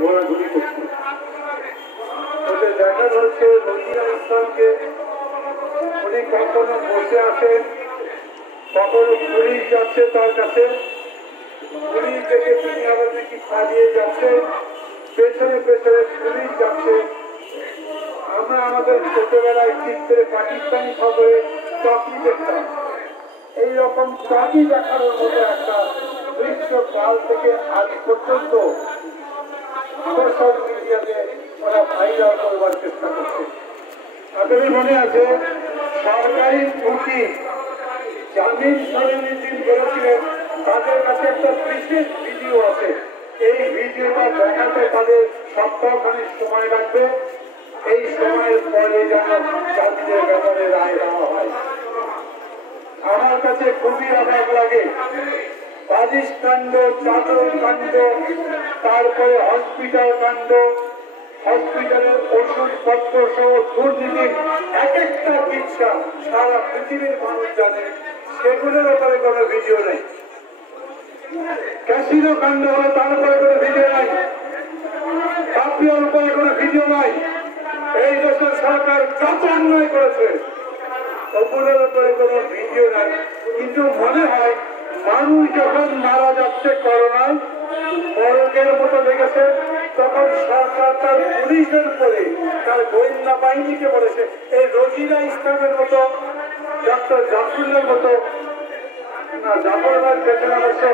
ঘোরাঘুরি করছে। ওদের দেখানো হচ্ছে রোজিনা ইসলামকে উনি কখনো বসে আছেন, কখনো পুলিশ যাচ্ছে তার কাছে, পুলিশ থেকে তিনি আবার নাকি পালিয়ে যাচ্ছে, পেছনে পেছনে পুলিশ যাচ্ছে। আমরা আমাদের ছোটবেলায় চিত্রে পাকিস্তানি খবরে টকি দেখতাম, এইরকম টকি দেখানোর মতো একটা দৃশ্য কাল থেকে আজ পর্যন্ত সোশ্যাল মিডিয়াতে ওরা ভাইরাল করবার চেষ্টা করছে। আপনাদের মনে আছে সরকারি উকিল জামিন সরণিদিন বলেছিলেন তাদের কাছে একটা বিশেষ ভিডিও আছে, এই ভিডিওটা দেখাতে তাদের সপ্তাহখানিক সময় লাগবে, এই সময়ের পরে যেন জামিনের ব্যাপারে রায় দেওয়া হয়। আমার কাছে খুবই অবাক লাগে, বালিশ কাণ্ড, চাদর কাণ্ড, তারপরে হসপিটাল কাণ্ড, হসপিটালের ওষুধপত্র সহ দুর্নীতির এক একটা চিকিৎসা সারা পৃথিবীর মানুষ জানে, সেগুলোর ব্যাপারে কোনো ভিডিও নেই। ক্যাসিনো কাণ্ড হলে তার উপরে কোনো ভিডিও নাই, কাপিয়ার উপরে কোনো ভিডিও নাই। এই দেশের সরকার যত অন্যায় করেছে ওগুলোর উপরে কোনো ভিডিও নাই। কিন্তু মনে হয় মানুষ যখন মারা যাচ্ছে করোনায় মরকের মতো লেগেছে, তখন সরকার তার পুলিশের উপরে, তার গোয়েন্দা বাহিনীকে বলেছে এই রোজিনা ইসলামের মতো, ডক্টর জাফরুল্লার মতো, না জাফর ভাইয়ের পেছনে অবশ্য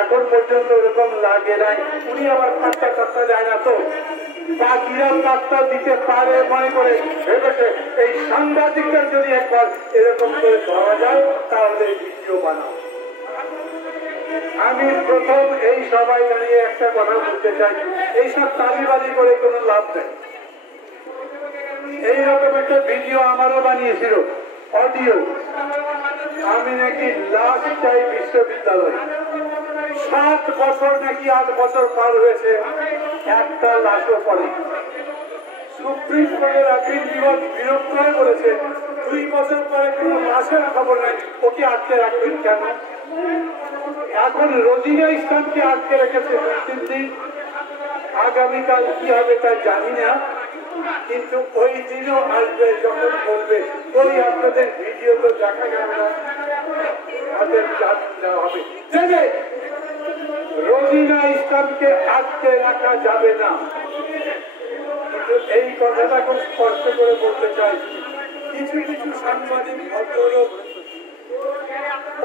এখন পর্যন্ত এরকম লাগে নাই, উনি আবার পাত্তা যায় না, তো বাকিরা পাত্তা দিতে পারে মনে করে ভেবেছে এই সাংবাদিকদের যদি একবার এরকম করে ধরা যায় তাহলে ভিডিও বানাও। আমি প্রথম এই সবাই দাঁড়িয়ে একটা কথা বলতে চাই, এইসব তালিবাজি করে কোনো লাভ নেই। এইরকম একটা ভিডিও আমারও বানিয়েছিল, অডিও, আমি নাকি লাশ চাই বিশ্ববিদ্যালয়, 7 বছর নাকি 8 বছর পার হয়েছে, একটা লাশও পড়ে। সুপ্রিম কোর্টের আপিল বিভাগ বিরক্ত হয়ে বলেছে 2 বছর পরে কোনো লাশের খবর নাই, ওকে আটকে রাখবেন কেন? এখন রোজিনা ইসলামকে আটকে রেখেছে 2-3 দিন, আগামীকাল কি হবে তা জানি না, কিন্তু ওই দিনও আসবে যখন বলবে ওই আপনাদের ভিডিও তো দেখা যাবে না, তাদের জামিন দেওয়া হবে। রোজিনা ইসলামকে আটকে রাখা যাবে না, কিন্তু এই কথাটা খুব স্পষ্ট করে বলতে চাই, কিছু কিছু সাংবাদিক ভদ্রলোক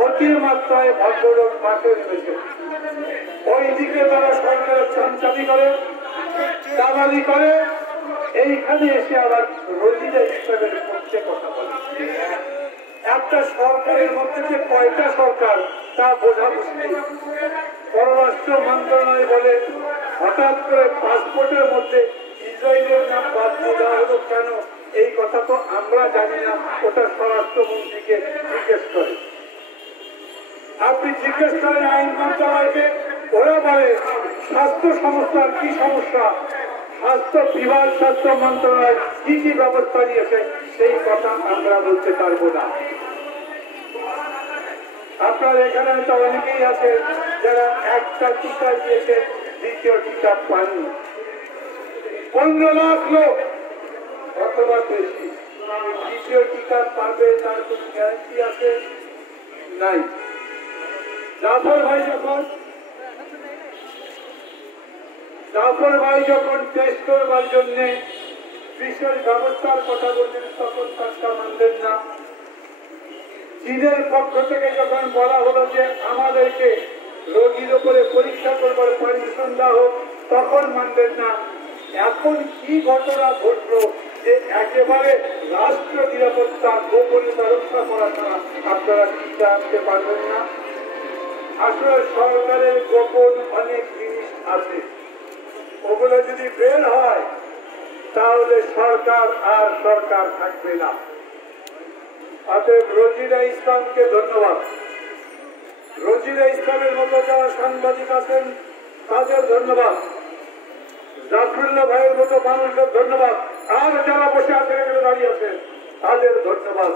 অতিমাত্রায় ভদ্রলোক মাঠে নেমেছে, ওইদিকে তারা সরকারের চামচামি করে, দালালি করে, এইখানে এসে আবার রোজিনা ইসলামের পক্ষে কথা বলে। একটা সরকারের মধ্যে যে কয়টা সরকার তা বোঝা মুশকিল। পররাষ্ট্র মন্ত্রণালয় বলে হঠাৎ করে পাসপোর্টের মধ্যে ইসরায়েলের নাম বাদ দিয়ে দেওয়া হলো কেন, এই কথা তো আমরা জানি না, ওটা স্বরাষ্ট্রমন্ত্রীকে জিজ্ঞেস করে। আপনি জিজ্ঞেস করেন আইন মন্ত্রণালয়কে, ওরা বলে স্বাস্থ্য সংস্থার কি সমস্যা, স্বাস্থ্য বিভাগ, স্বাস্থ্য মন্ত্রণালয় কি কি ব্যবস্থা নিয়েছে, সেই কথা আমরা বলতে পারবো না। আপনার এখানে তো অনেকেই আছে যারা একটা টিকা দিয়েছে, দ্বিতীয় টিকা পাননি। 15 লাখ লোক অথবা বেশি দ্বিতীয় টিকা পাবে, তার কোন গ্যারান্টি আছে? নাই। জাফর ভাই যখন টেস্ট করবার জন্য বিশেষ ব্যবস্থার কথা বললেন তখন তারা মানলেন না। চীনের পক্ষ থেকে যখন বলা হলো যে আমাদেরকে রোগীর উপরে পরীক্ষা করবার পারমিশন দেওয়া হোক, তখন মানলেন না। এখন কি ঘটনা ঘটলো যে একেবারে রাষ্ট্র নিরাপত্তা, গোপনীয়তা রক্ষা করা ছাড়া আপনারা টিকা আনতে পারবেন না? আসলে সরকারের গোপন অনেক জিনিস আছে, ওগুলো যদি বের হয় তাহলে সরকার আর সরকার থাকবে না। অতএব রোজিনা ইসলামকে ধন্যবাদ, রোজিনা ইসলামের মতো যারা সাংবাদিক আছেন তাদের ধন্যবাদ, জাফরুল্লাহ ভাইয়ের মতো মানুষদের ধন্যবাদ, আর যারা বসে আছেন এখানে দাঁড়িয়ে আছেন তাদের ধন্যবাদ।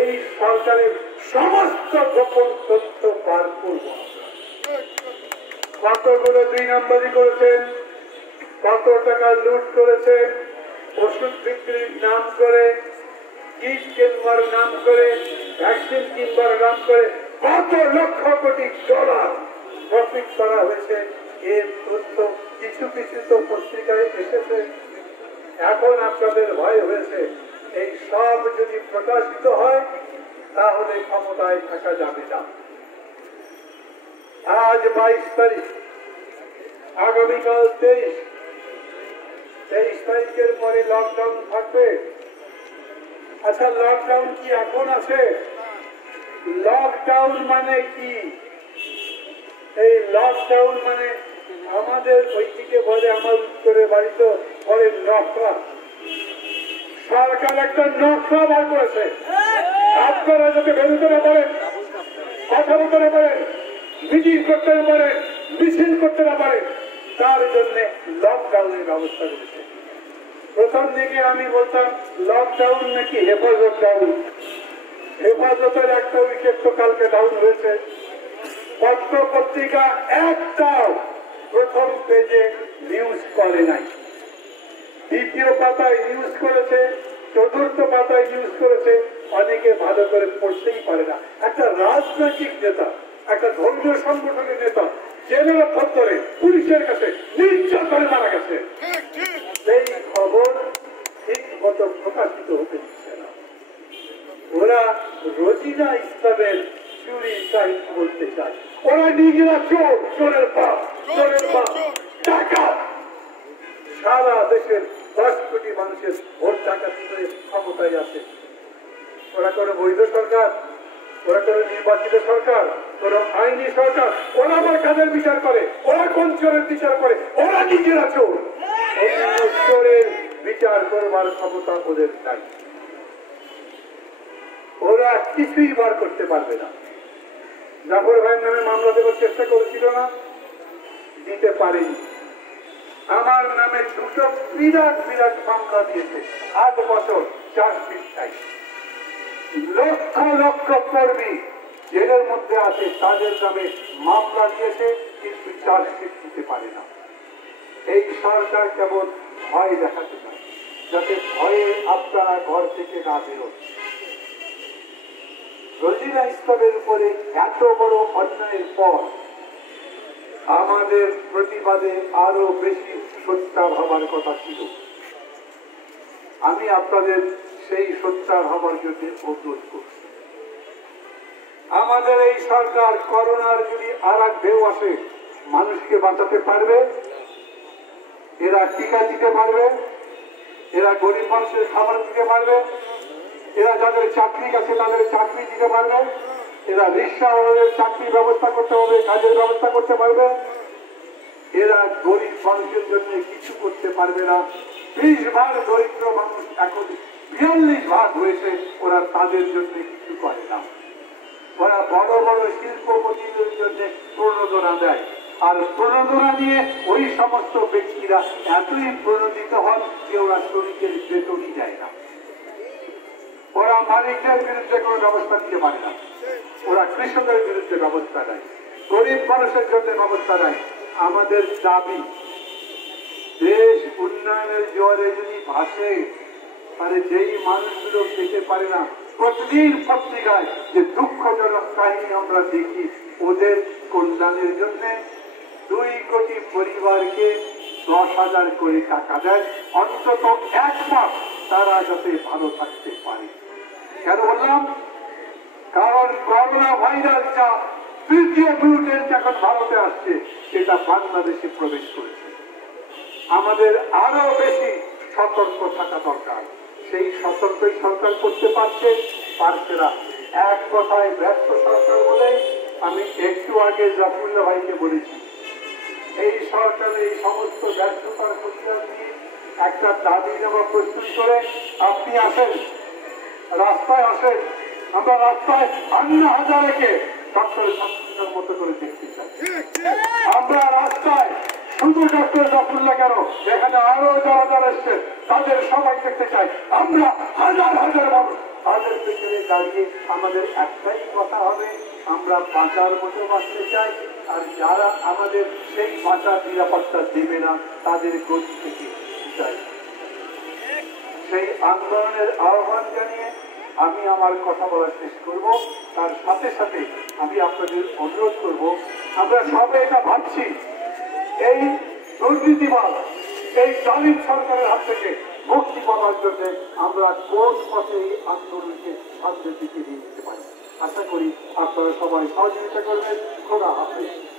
এই সরকারের সমস্ত গোপন তথ্য পার করব। কতগুলো 2 নম্বরই করেছেন, কত টাকা লুট করেছে ওষুধ বিক্রির নাম করে, কিট কিনবার নাম করে, ভ্যাকসিন কিনবার নাম করে কত লক্ষ কোটি ডলার প্রফিট করা হয়েছে। এর তথ্য কিছু কিছু তো পত্রিকায় এসেছে। এখন আপনাদের ভয় হয়েছে এই সব যদি প্রকাশিত হয় তাহলে ক্ষমতায় থাকা যাবে না। আজ 22 তারিখ, আগামীকাল 23 তারিখের পরে লকডাউন থাকবে। আচ্ছা, লকডাউন কি এখন আছে? লকডাউন মানে কি? এই লকডাউন মানে আমাদের ওইদিকে বলে, আমার উত্তরে বাড়ি তো বলে নকশা। সরকার একটা নকশা বার করেছে। আপনারা যাতে বেরোতে না পারেন, কথা বলতে না পারেন, মিটিং করতে না পারেন, মিছিল করতে না পারেন, তার জন্য লকডাউনের ব্যবস্থা করেছে। প্রথম দিকে আমি বলতাম লকডাউন নাকি হেফাজত ডাউন। হেফাজতের একটা উইকেট তো কালকে ডাউন হয়েছে। পত্র পত্রিকা একটাও প্রথম পেজে নিউজ করে নাই, দ্বিতীয় পাতায় নিউজ করেছে, চতুর্থ পাতায় নিউজ করেছে। অনেকে ভালো করে পড়তেই পারে না। একটা রাজনৈতিক নেতা, একটা ধর্মীয় সংগঠনের নেতা জেনারেল দপ্তরে পুলিশের কাছে নির্যাতনে মারা গেছে, এই খবর ঠিক মতো প্রকাশিত হতে দিচ্ছে না। ওরা রোজিনা ইসলামের চুরির কাহিনী বলতে চায়। ওরা নিজেরা চোর, চোরের বাপ, চোরের বাপ, ডাকাত। সারা দেশের 10 কোটি মানুষের ভোট ডাকাতি করে ক্ষমতায় আছে। ওরা কোনো বৈধ সরকার, ওরা কোনো নির্বাচিত সরকার, কোন আইনি সরকার। ওরা আবার কাদের বিচার করে? ওরা কোন চোরের বিচার করে? ওরা নিজেরা চোর। চোরের বিচার করবার ক্ষমতা ওদের নাই। ওরা কিছুই বার করতে পারবে না। জাফর ভাইয়ের নামে মামলা দেওয়ার চেষ্টা করেছিল না, দিতে পারেনি। আমার নামে দুটো বিরাট বিরাট মামলা দিয়েছে, 8 বছর 4 পৃষ্ঠায়। লক্ষ লক্ষ কর্মী জেলের মধ্যে আছে, তাদের নামে মামলা দিয়েছে, কিন্তু চার্জশিট দিতে পারে না। এই সরকার কেবল ভয় দেখাতে পারে, যাতে ভয়ে আপনারা ঘর থেকে না বেরোন। রোজিনা ইসলামের উপরে এত বড় অন্যায়ের পর আমাদের প্রতিবাদে আরো বেশি সোচ্চার হবার কথা ছিল। আমি আপনাদের সেই সোচ্চার হবার জন্য অনুরোধ করছি। আমাদের এই সরকার করোনার যদি আর এক ঢেউ আসে মানুষকে বাঁচাতে পারবে, এরা টিকা দিতে পারবে, এরা গরিব মানুষের খাবার দিতে পারবে, এরা যাদের চাকরি আছে তাদের চাকরি দিতে পারবে, এরা রিক্সাওয়ালাদের চাকরির ব্যবস্থা করতে হবে, কাজের ব্যবস্থা করতে পারবে। এরা গরিব মানুষের জন্য কিছু করতে পারবে না। 20 ভাগ দরিদ্র মানুষ এখন 42 ভাগ হয়েছে, ওরা তাদের জন্য কিছু করে না। ওরা বড় বড় শিল্পপতিদের জন্য প্রণোদনা দেয়, আর প্রণোদনা দিয়ে ওই সমস্ত ব্যক্তিরা এতই প্রণোদিত হন যে ওরা শ্রমিকের বেতনই দেয় না। ওরা মালিকদের বিরুদ্ধে কোনো ব্যবস্থা নিতে পারে না, ওরা কৃষকের বিরুদ্ধে ব্যবস্থা নেয়, গরিব মানুষের জন্য ব্যবস্থা নেয়। আমাদের দাবি, দেশ উন্নয়নের জোয়ারে যদি ভাসে, তাহলে যেই মানুষগুলো পেতে পারে না, প্রতিদিন পত্রিকায় যে দুঃখজনক কাহিনী আমরা দেখি, ওদের কল্যাণের জন্য 2 কোটি পরিবারকে 10,000 করে টাকা দেয়, অন্তত 1 মাস তারা যাতে ভালো থাকতে পারে। কেন বললাম? কারণ করোনা ভাইরাস যা তৃতীয় মিউটেন্ট এখন ভারতে আসছে, সেটা বাংলাদেশে প্রবেশ করেছে। আমাদের আরো বেশি সতর্ক থাকা দরকার। সেই সতর্কই সরকার করতে পারছে না। এক কথায় ব্যর্থ সরকার বলে আমি একটু আগে জাফরুল্লাহ ভাইকে বলেছি, এই সরকারের এই সমস্ত ব্যর্থতার প্রতিবাদ নিয়ে একটা দাবি নেওয়া প্রস্তুত করে আপনি আসেন, রাস্তায় আসেন। আমরা রাস্তায় আন্না হাজারেকে ডক্টর জাফরুল্লাহর মতো করে দেখতে চাই। আমরা রাস্তায় শুধু ডক্টর জাফরুল্লাহ কেন, এখানে আরো যারা যারা এসছে তাদের সবাই দেখতে চাই। আমরা হাজার হাজার মানুষ তাদের পেছনে দাঁড়িয়ে আমাদের একটাই কথা হবে, আমরা বাঁচার মতো বাঁচতে চাই, আর যারা আমাদের সেই বাঁচার নিরাপত্তা দেবে না তাদের গতি থেকে চাই। সেই আন্দোলনের আহ্বান জানিয়ে আমি আমার কথা বলা শেষ করব। তার সাথে সাথে আমি আপনাদের অনুরোধ করব, আমরা সবাই এটা ভাবছি এই দুর্নীতিবাদ, এই জালিম সরকারের হাত থেকে মুক্তি পাওয়ার জন্য আমরা কোন পথে এই আন্দোলনকে সামনের দিকে নিয়ে যেতে পারি। আশা করি আপনারা সবাই সহযোগিতা করবেন। খোদা হাফেজ।